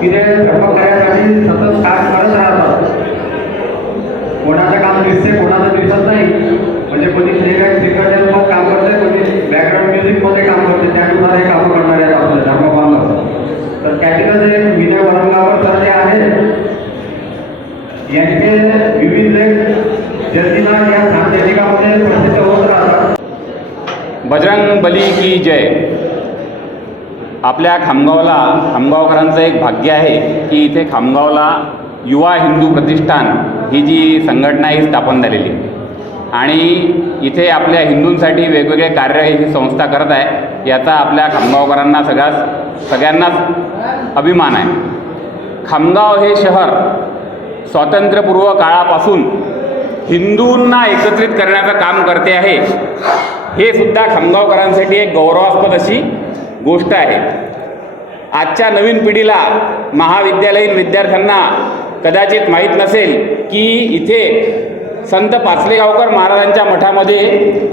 तिथे धर्मकार्यासाठी सतत काम करत राहतात. कोणाचं काम दिसते कोणाचं दिसत नाही. म्हणजे कोणी श्रीकाय सिंगल मग काम करते कोणी बॅकग्राऊंड म्युझिकमध्ये काम करते त्यानुसार हे कामं करणारे आहेत आपले धर्मबांधव तर त्याच्यातच एक विनय वरंगावर सर जे आहेत. यांचे विविध जर्जीना या सामन्यानिकामध्ये प्रसिद्ध होत राहतात. बजरंग बली की जय. आपल्या खामगावला खामगावकरांचं एक भाग्य आहे की इथे खामगावला युवा हिंदू प्रतिष्ठान ही जी संघटना ही स्थापन झालेली आणि इथे आपल्या हिंदूंसाठी वेगवेगळे कार्य ही संस्था करत आहे याचा आपल्या खामगावकरांना सगळ्याच सगळ्यांनाच अभिमान आहे. खामगाव हे शहर स्वातंत्र्यपूर्व काळापासून हिंदूंना एकत्रित करण्याचं काम करते आहे हे सुद्धा खामगावकरांसाठी एक गौरवास्पद अशी गोष्ट आहे. आजच्या नवीन पिढीला महाविद्यालयीन विद्यार्थ्यांना कदाचित माहीत नसेल की इथे संत पाचलेगावकर महाराजांच्या मठामध्ये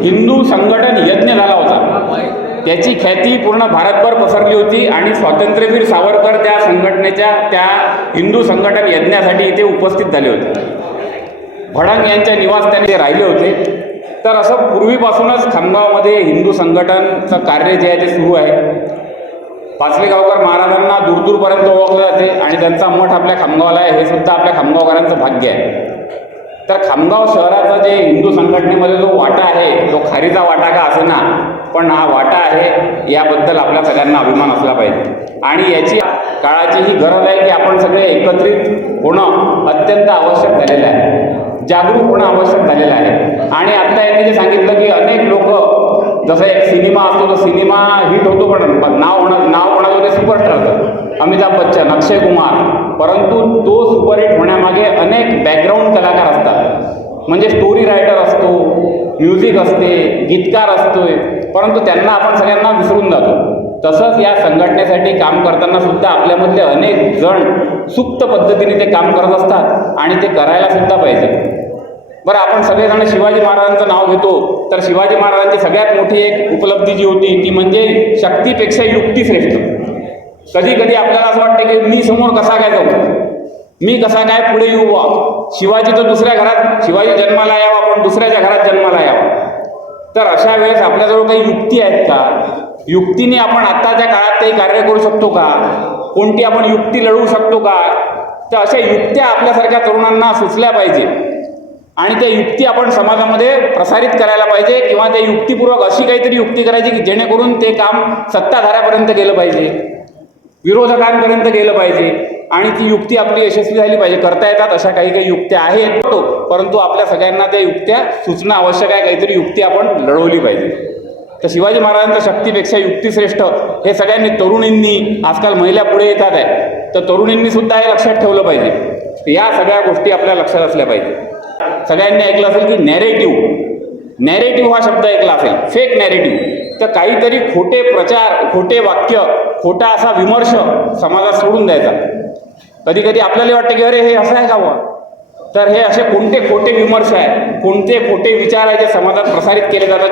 हिंदू संघटन यज्ञ झाला होता. त्याची ख्याती पूर्ण भारतभर पसरली होती आणि स्वातंत्र्यवीर सावरकर त्या संघटनेच्या त्या हिंदू संघटन यज्ञासाठी इथे उपस्थित झाले होते. भडंग यांच्या निवासस्थानी ते राहिले होते. तर असं पूर्वीपासूनच खामगावमध्ये हिंदू संघटनचं कार्य जे आहे ते सुरू आहे. पाचलेगावकर महाराजांना दूरदूरपर्यंत ओळखलं जाते आणि त्यांचा मठ आपल्या खामगावला आहे हे सुद्धा आपल्या खामगावकरांचं भाग्य आहे. तर खामगाव शहराचा जे हिंदू संघटनेमध्ये जो वाटा आहे तो खारीचा वाटा का असेना पण हा वाटा आहे याबद्दल आपल्या सगळ्यांना अभिमान असला पाहिजे. आणि याची काळाची ही गरज आहे की आपण सगळे एकत्रित होणं अत्यंत आवश्यक झालेलं आहे. जागरूक होणं आवश्यक झालेलं आहे. आणि आत्ता यांनी जे सांगितलं की अनेक लोक जसं एक सिनेमा असतो तो सिनेमा हिट होतो पण नाव होणार नाव कोणाचं ते सुपरस्टार अमिताभ बच्चन अक्षय कुमार. परंतु तो सुपरहिट होण्यामागे अनेक बॅकग्राऊंड कलाकार असतात. म्हणजे स्टोरी रायटर असतो म्युझिक असते गीतकार असतोय. परंतु त्यांना आपण सगळ्यांना विसरून जातो. तसंच या संघटनेसाठी काम करताना सुद्धा आपल्यामधले अनेक जण सुप्त पद्धतीने ते काम करत असतात आणि ते करायला सुद्धा पाहिजे. बरं आपण सगळेजण शिवाजी महाराजांचं नाव घेतो. तर शिवाजी महाराजांची सगळ्यात मोठी एक उपलब्धी जी होती ती म्हणजे शक्तीपेक्षा युक्ती श्रेष्ठ. कधी कधी आपल्याला असं वाटतं की मी समोर कसा काय जाऊ? मी कसा काय पुढे येऊ बा शिवाजी तर दुसऱ्या घरात शिवाजी जन्माला यावा पण दुसऱ्याच्या घरात जन्माला यावा. तर अशा वेळेस आपल्याजवळ काही युक्ती आहेत का? युक्तीने आपण आत्ताच्या काळात काही कार्य करू शकतो का? कोणती आपण युक्ती लढवू शकतो का? तर अशा युक्त्या आपल्यासारख्या तरुणांना सुचल्या पाहिजे. आणि त्या युक्ती आपण समाजामध्ये प्रसारित करायला पाहिजे किंवा त्या युक्तीपूर्वक अशी काहीतरी युक्ती करायची की जेणेकरून ते काम सत्ताधाऱ्यापर्यंत गेलं पाहिजे विरोधकांपर्यंत गेलं पाहिजे आणि ती युक्ती आपली यशस्वी झाली पाहिजे. करता येतात अशा काही काही युक्त्या आहेत परंतु आपल्या सगळ्यांना त्या युक्त्या सूचना आवश्यक आहे काहीतरी युक्ती आपण लढवली पाहिजे. तर शिवाजी महाराजांच्या शक्तीपेक्षा युक्तिश्रेष्ठ हे सगळ्यांनी तरुणींनी आजकाल महिला पुढे येतात आहे तर तरुणींनी सुद्धा हे लक्षात ठेवलं पाहिजे. या सगळ्या गोष्टी आपल्या लक्षात असल्या पाहिजे. सगळ्यांनी ऐकलं असेल की नॅरेटिव्ह नॅरेटिव्ह हा शब्द ऐकला असेल. फेक नॅरेटिव्ह तर काहीतरी खोटे प्रचार खोटे वाक्य खोटा असा विमर्श समाजात सोडून द्यायचा. कधी कधी आपल्याला वाटतं की अरे हे असं आहे का बुवा? तर हे असे कोणते खोटे विमर्श आहे कोणते खोटे विचार आहे जे समाजात प्रसारित केले जातात?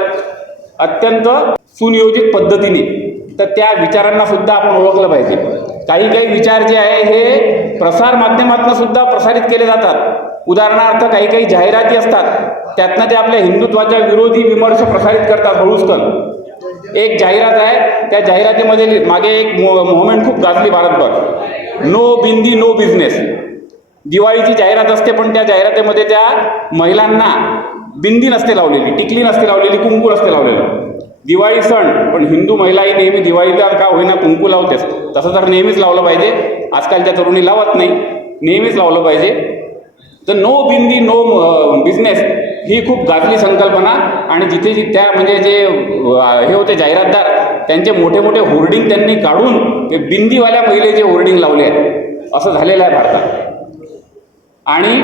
अत्यंत सुनियोजित पद्धतीने. तर त्या विचारांना सुद्धा आपण ओळखलं पाहिजे. काही काही विचार जे आहे हे प्रसार माध्यमातून सुद्धा प्रसारित केले जातात. उदाहरणार्थ काही काही जाहिराती असतात त्यातनं ते आपल्या हिंदुत्वाच्या विरोधी विमर्श प्रसारित करतात हळूसकन एक जाहिरात आहे त्या जाहिरातीमध्ये मागे एक मो मोमेंट खूप गाजली भारतभर. No bindi no business. दिवाळीची जाहिरात असते पण त्या जाहिरातीमध्ये त्या महिलांना बिंदी नसते लावलेली टिकली नसते लावलेली कुंकू नसते लावलेलं. दिवाळी सण पण हिंदू महिलाही नेहमी दिवाळीला का होईना कुंकू लावतेच. तसं तर नेहमीच लावलं पाहिजे आजकालच्या तरुणी लावत नाही. नेहमीच लावलं पाहिजे. तर नो बिंदी नो बिझनेस ही खूप गाजली संकल्पना. आणि जिथे जी त्या म्हणजे जे हे होते जाहिरातदार त्यांचे मोठे मोठे होर्डिंग त्यांनी काढून ते बिंदीवाल्या महिलेचे होर्डिंग लावले आहेत असं झालेलं आहे भारतात. आणि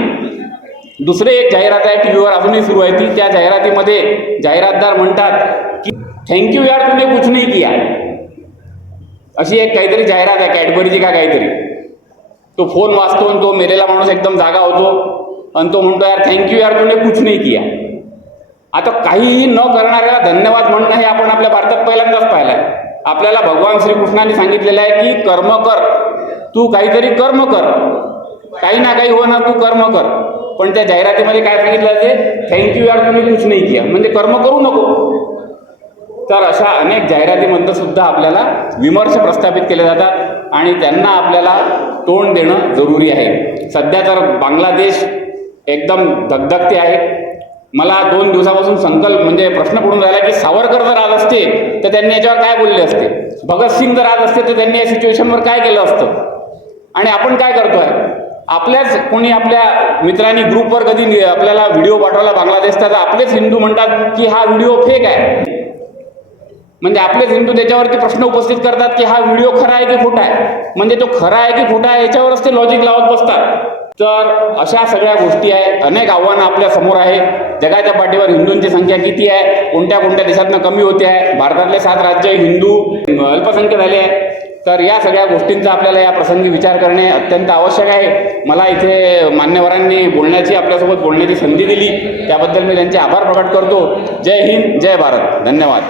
दुसरे एक जाहिरात आहे टी व्हीवर अजूनही सुरू आहे ती. त्या जाहिरातीमध्ये जाहिरातदार म्हणतात की थँक्यू यार तुम्ही कुछ नाही किया. अशी एक काहीतरी जाहिरात आहे कॅडबरीची का काहीतरी. तो फोन वाचतो आणि तो मेलेला माणूस एकदम जागा होतो. आणि तो म्हणतो यार थँक्यू यार तुने कुछ नाही किया. आता काहीही न करणाऱ्याला धन्यवाद म्हणणं हे आपण आपल्या भारतात पहिल्यांदाच पाहिलं आहे आपल्याला भगवान श्रीकृष्णाने सांगितलेलं आहे की कर्म कर. तू काहीतरी कर्म कर. काही ना काही हो ना तू कर्म कर. पण त्या जाहिरातीमध्ये काय सांगितलं ते थँक्यू यार तुम्ही कुछ नाही किया. म्हणजे कर्म करू नको. तर अशा अनेक जाहिरातीमधनं सुद्धा आपल्याला विमर्श प्रस्थापित केले जातात आणि त्यांना आपल्याला तोंड देणं जरुरी आहे. सध्या तर बांगलादेश एकदम धगधगते आहे. मला दोन दिवसापासून संकल्प म्हणजे प्रश्न पडून राहिला की सावरकर जर आज असते तर त्यांनी याच्यावर काय बोलले असते? भगतसिंग जर आज असते तर त्यांनी या सिच्युएशनवर काय केलं असतं? आणि आपण काय करतो आहे आपल्याच कोणी आपल्या मित्रांनी ग्रुपवर कधी आपल्याला व्हिडिओ पाठवला बांगलादेश तर आपलेच हिंदू म्हणतात की हा व्हिडिओ फेक आहे. म्हणजे आपलेच हिंदू त्याच्यावरती प्रश्न उपस्थित करतात की हा व्हिडिओ खरा आहे की खोटा आहे? म्हणजे तो खरा आहे की खोटा आहे याच्यावरच ते लॉजिक लावत बसतात. तर अशा सगळ्या गोष्टी आहे. अनेक आव्हानं आपल्यासमोर आहे. जगाच्या पाठीवर हिंदूंची संख्या किती आहे? कोणत्या कोणत्या देशातनं कमी होते आहे? भारतातले सात राज्य हिंदू अल्पसंख्य झाले आहे. तर या सगळ्या गोष्टींचा आपल्याला या प्रसंगी विचार करणे अत्यंत आवश्यक आहे. मला इथे मान्यवरांनी बोलण्याची आपल्यासोबत बोलण्याची संधी दिली. त्याबद्दल मी त्यांचे आभार प्रकट करतो. जय हिंद जय भारत. धन्यवाद.